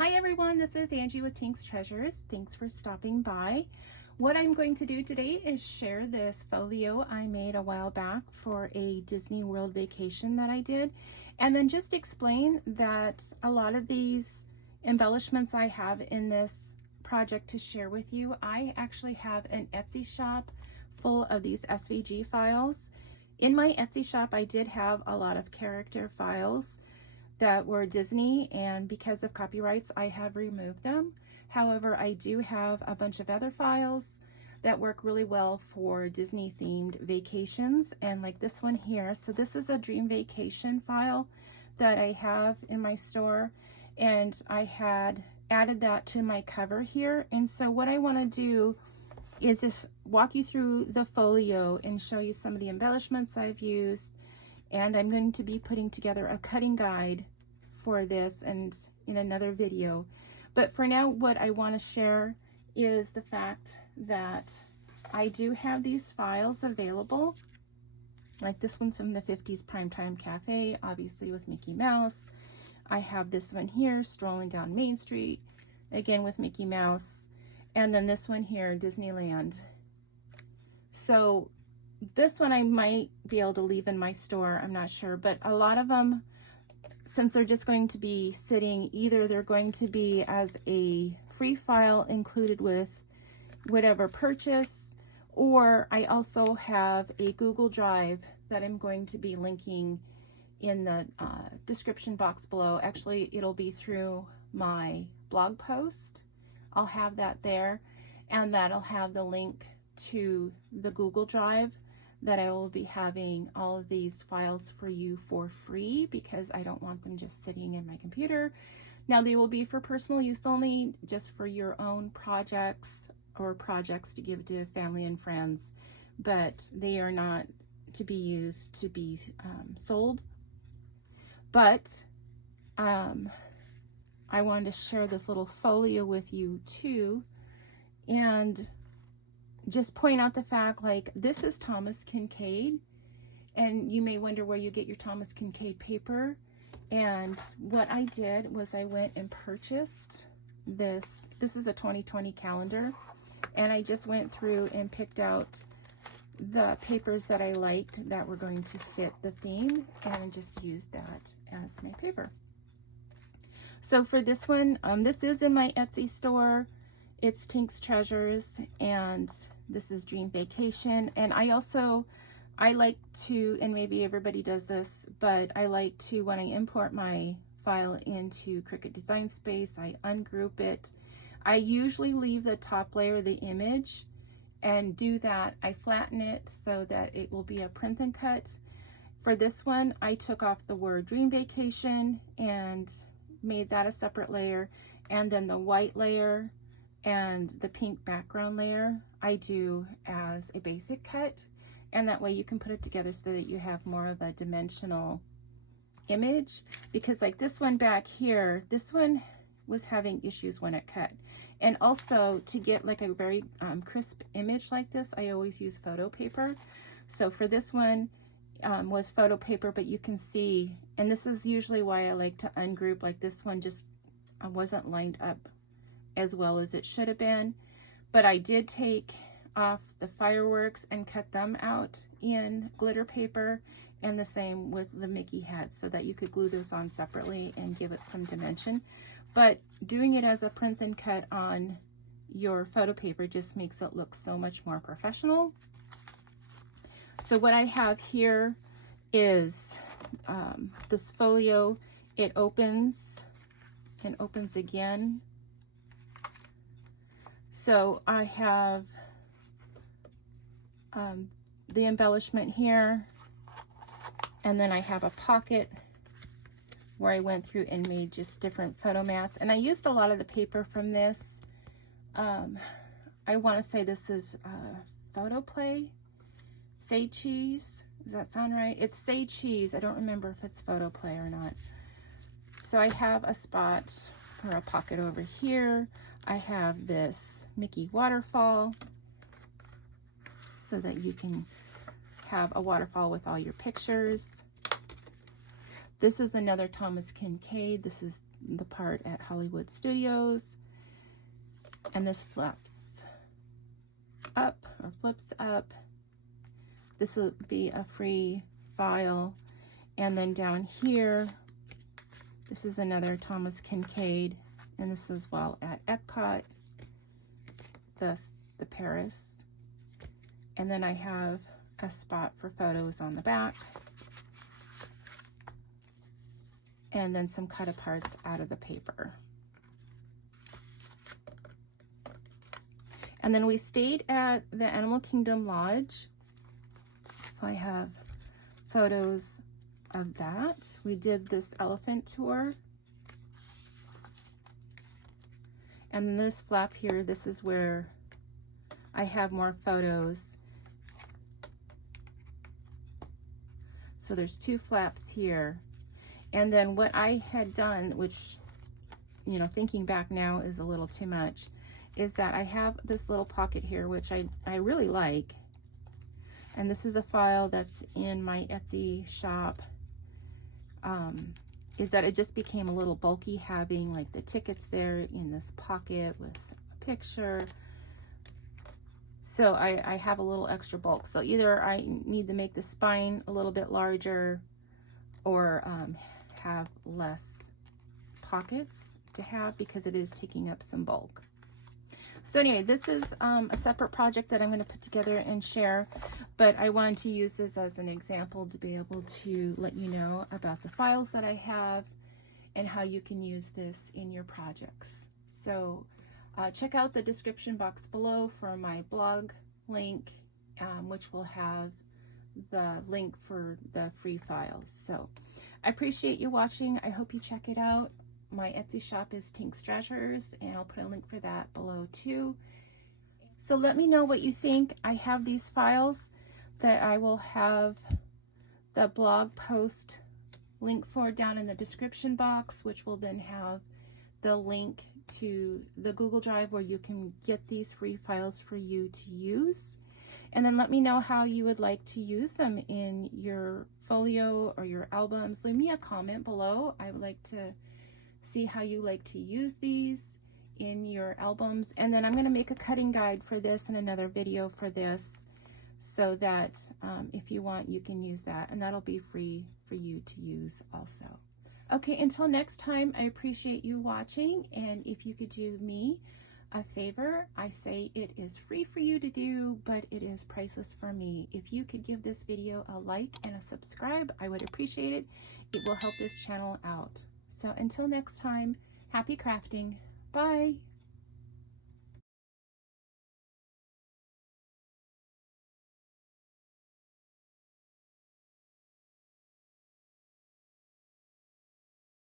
Hi everyone, this is Angie with Tink's Treasures. Thanks for stopping by. What I'm going to do today is share this folio I made a while back for a Disney World vacation that I did, and then just explain that a lot of these embellishments I have in this project to share with you, I actually have an Etsy shop full of these SVG files. In my Etsy shop, I did have a lot of character files that were Disney, and because of copyrights I have removed them. However, I do have a bunch of other files that work really well for Disney themed vacations, and like this one here. So this is a dream vacation file that I have in my store, and I had added that to my cover here. And so what I want to do is just walk you through the folio and show you some of the embellishments I've used, and I'm going to be putting together a cutting guide for this and in another video. But for now, what I want to share is the fact that I do have these files available. Like this one's from the 50s Primetime Cafe, obviously with Mickey Mouse. I have this one here, Strolling Down Main Street, again with Mickey Mouse. And then this one here, Disneyland. So this one I might be able to leave in my store, I'm not sure, but a lot of them, since they're just going to be sitting, either they're going to be as a free file included with whatever purchase, or I also have a Google Drive that I'm going to be linking in the description box below. Actually, it'll be through my blog post. I'll have that there, and that'll have the link to the Google Drive that I will be having all of these files for you for free, because I don't want them just sitting in my computer. Now they will be for personal use only, just for your own projects or projects to give to family and friends, but they are not to be used to be sold. But I wanted to share this little folio with you too, and just point out the fact, like, this is Thomas Kinkade, and you may wonder where you get your Thomas Kinkade paper. And what I did was I went and purchased this. This is a 2020 calendar, and I just went through and picked out the papers that I liked that were going to fit the theme, and just used that as my paper. So for this one, this is in my Etsy store. It's Tink's Treasures, and this is Dream Vacation. And I like to, and maybe everybody does this, but I like to, when I import my file into Cricut Design Space, I ungroup it. I usually leave the top layer, the image, and do that. I flatten it so that it will be a print and cut. For this one, I took off the word Dream Vacation and made that a separate layer, and then the white layer and the pink background layer I do as a basic cut, and that way you can put it together so that you have more of a dimensional image. Because like this one back here, this one was having issues when it cut. And also, to get like a very crisp image like this, I always use photo paper. So for this one was photo paper, but you can see, and this is usually why I like to ungroup, like this one just wasn't lined up as well as it should have been. But I did take off the fireworks and cut them out in glitter paper, and the same with the Mickey heads, so that you could glue those on separately and give it some dimension. But doing it as a print and cut on your photo paper just makes it look so much more professional. So what I have here is this folio. It opens and opens again. So I have the embellishment here, and then I have a pocket where I went through and made just different photo mats. And I used a lot of the paper from this. I want to say this is Photo Play, Say Cheese. Does that sound right? It's Say Cheese. I don't remember if it's Photo Play or not. So I have a spot for a pocket over here. I have this Mickey waterfall so that you can have a waterfall with all your pictures. This is another Thomas Kinkade. This is the part at Hollywood Studios. And this flips up or flips up. This will be a free file. And then down here, this is another Thomas Kinkade, and this is well at Epcot, the Paris. And then I have a spot for photos on the back. And then some cut aparts out of the paper. And then we stayed at the Animal Kingdom Lodge. So I have photos of that. We did this elephant tour. And then this flap here, this is where I have more photos. So there's two flaps here. And then what I had done, which, you know, thinking back now is a little too much, is that I have this little pocket here, which I really like. And this is a file that's in my Etsy shop. Is that it just became a little bulky having like the tickets there in this pocket with a picture. So I have a little extra bulk. So either I need to make the spine a little bit larger or have less pockets to have because it is taking up some bulk. So anyway, this is a separate project that I'm going to put together and share, but I wanted to use this as an example to be able to let you know about the files that I have and how you can use this in your projects. So check out the description box below for my blog link, which will have the link for the free files. So I appreciate you watching. I hope you check it out. My Etsy shop is Tink's Treasures, and I'll put a link for that below too. So let me know what you think. I have these files that I will have the blog post link for down in the description box, which will then have the link to the Google Drive where you can get these free files for you to use. And then let me know how you would like to use them in your folio or your albums. Leave me a comment below. I would like to see how you like to use these in your albums. And then I'm going to make a cutting guide for this and another video for this so that if you want, you can use that, and that'll be free for you to use also. Okay, until next time, I appreciate you watching, and if you could do me a favor, I say it is free for you to do, but it is priceless for me. If you could give this video a like and a subscribe, I would appreciate it. It will help this channel out. So until next time, happy crafting. Bye.